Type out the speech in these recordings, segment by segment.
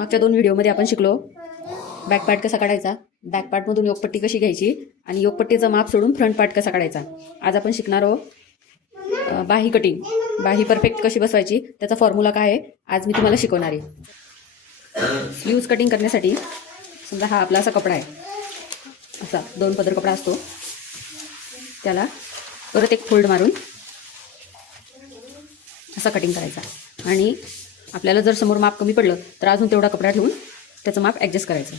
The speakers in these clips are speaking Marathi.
मागच्या दोन व्हिडिओमध्ये आपण शिकलो. बॅक पार्ट कसा काढायचा? बॅक पार्टमधून योगपट्टी कशी घ्यायची? आणि योगपट्टीचं माप सोडून फ्रंट पार्ट कसा काढायचा? आज आपण शिकणार आहोत बाही कटिंग बाही परफेक्ट कशी बसवायची? त्याचा फॉर्म्युला काय आहे? आज मी तुम्हाला शिकवणार आहे. स्लीव्ज कटिंग करण्यासाठी समजा हा आपला असा कपडा आहे. असा दोन पदर कपडा असतो. त्याला परत एक फोल्ड मारून असा कटिंग करायचा. आणि आपल्याला जर समोर माप कमी पडलं तर अजून तेवढा कपडा ठेवून त्याचं माप ॲडजस्ट करायचं.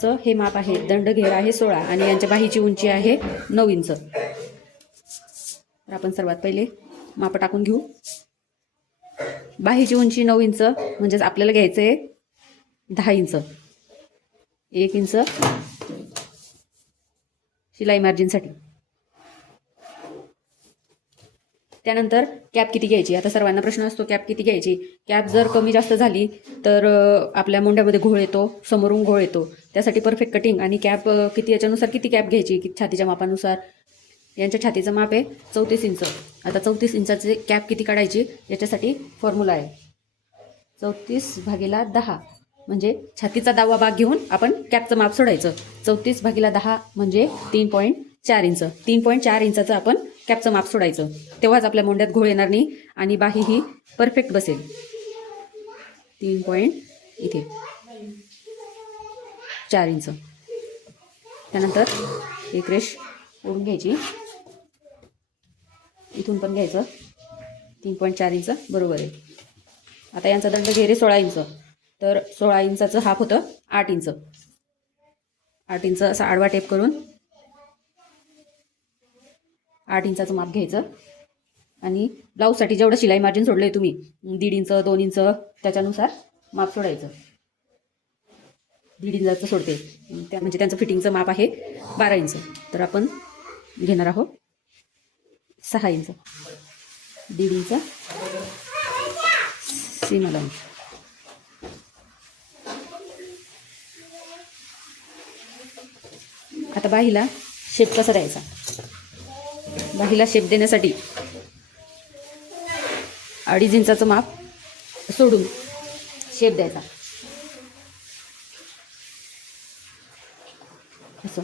चं हे माप आहे दंड घेर आहे सोळा आणि यांच्या बाहीची उंची आहे नऊ इंच. तर आपण सर्वात पहिले माप टाकून घेऊ. बाहीची उंची नऊ इंच म्हणजेच आपल्याला घ्यायचं आहे दहा इंच. एक इंच. शिलाई मार्जिनसाठी त्यानंतर कॅप किती घ्यायची? आता सर्वांना प्रश्न असतो कॅप किती घ्यायची? कॅप जर कमी जास्त झाली तर आपल्या मुंड्यामध्ये घोळ येतो समोरून घोळ येतो. त्यासाठी परफेक्ट कटिंग आणि कॅप किती याच्यानुसार किती कॅप घ्यायची? की छातीच्या मापानुसार? यांच्या छातीचं माप आहे चौतीस इंच. आता चौतीस इंचाचे कॅप किती काढायची? याच्यासाठी फॉर्म्युला आहे. चौतीस भागीला दहा म्हणजे छातीचा दावा भाग घेऊन आपण कॅपचं माप सोडायचं. चौतीस भागीला दहा म्हणजे तीन पॉईंट चार इंच. तीन पॉईंट चार इंचाचं आपण कॅपचं माप सोडायचं. तेव्हाच आपल्या मोंड्यात घोळ येणार नाही आणि बाही ही परफेक्ट बसेल. तीन पॉईंट इथे. चार इंच. त्यानंतर एक रेश ओढून घ्यायची. इथून पण घ्यायचं. तीन पॉईंट चार इंच बरोबर आहे. आता यांचा दंड घेरे सोळा इंच. तर सोळा इंचाचं हाफ होतं आठ इंच. आठ इंच असा आडवा टेप करून आठ इंचाचं माप घ्यायचं. आणि ब्लाऊजसाठी जेवढं शिलाई मार्जिन सोडलं आहे तुम्ही दीड इंच दोन इंच त्याच्यानुसार माप सोडायचं. दीड इंचाचं सोडते. त्या म्हणजे त्यांचं फिटिंगचं माप आहे बारा इंच. तर आपण घेणार आहोत सहा इंच. दीड इंच. सीमा लावून आता बाहीला शेप कसा द्यायचा? बाहीला शेप देण्यासाठी अडीच इंचाचं माप सोडून शेप द्यायचा. असं.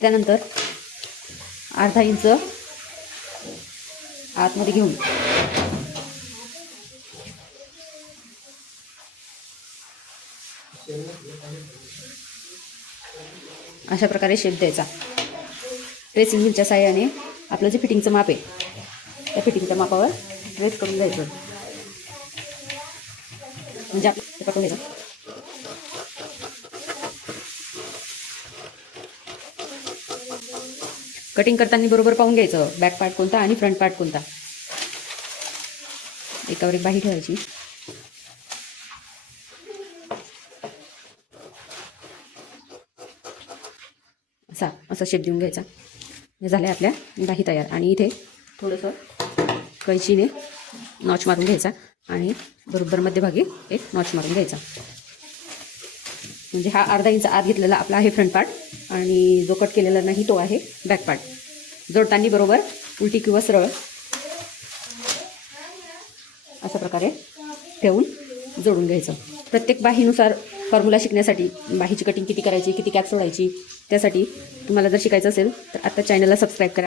त्यानंतर अर्धा इंच आतमध्ये घेऊन अशा प्रकारे शेप द्यायचा. ट्रेसिंग व्हीलच्या साह्याने आपलं जे फिटिंगचं माप आहे त्या फिटिंगच्या मापावर ट्रेस करून द्यायचं म्हणजे आपलं पटवून घ्यायचं. कटिंग करताना बरोबर पाहून घ्यायचं. बॅक पार्ट कोणता आणि फ्रंट पार्ट कोणता. एकावर एक बाही ठेवायची. असा असा शेप देऊन घ्यायचा. हे झाले आपल्या बाही तयार. आणि इथे थोडंसं कैचीने नॉच मारून घ्यायचा. आणि बरोबर मध्यभागी एक नॉच मारून घ्यायचा. म्हणजे हा अर्धा इंच आत घेतलेला आपला आहे फ्रंट पार्ट आणि जो कट केलेला नाही तो आहे बॅक पार्ट जोडताना बरोबर उलटी किंवा सरळ अशा प्रकारे ठेवून जोडून घ्यायचं. प्रत्येक बाहीनुसार फॉर्म्युला शिकण्यासाठी बाहीची कटिंग किती करायची किती कॅप सोडायची त्यासाठी तुम्हाला जर शिकायचं असेल तर आत्ता चॅनलला सबस्क्राईब करा.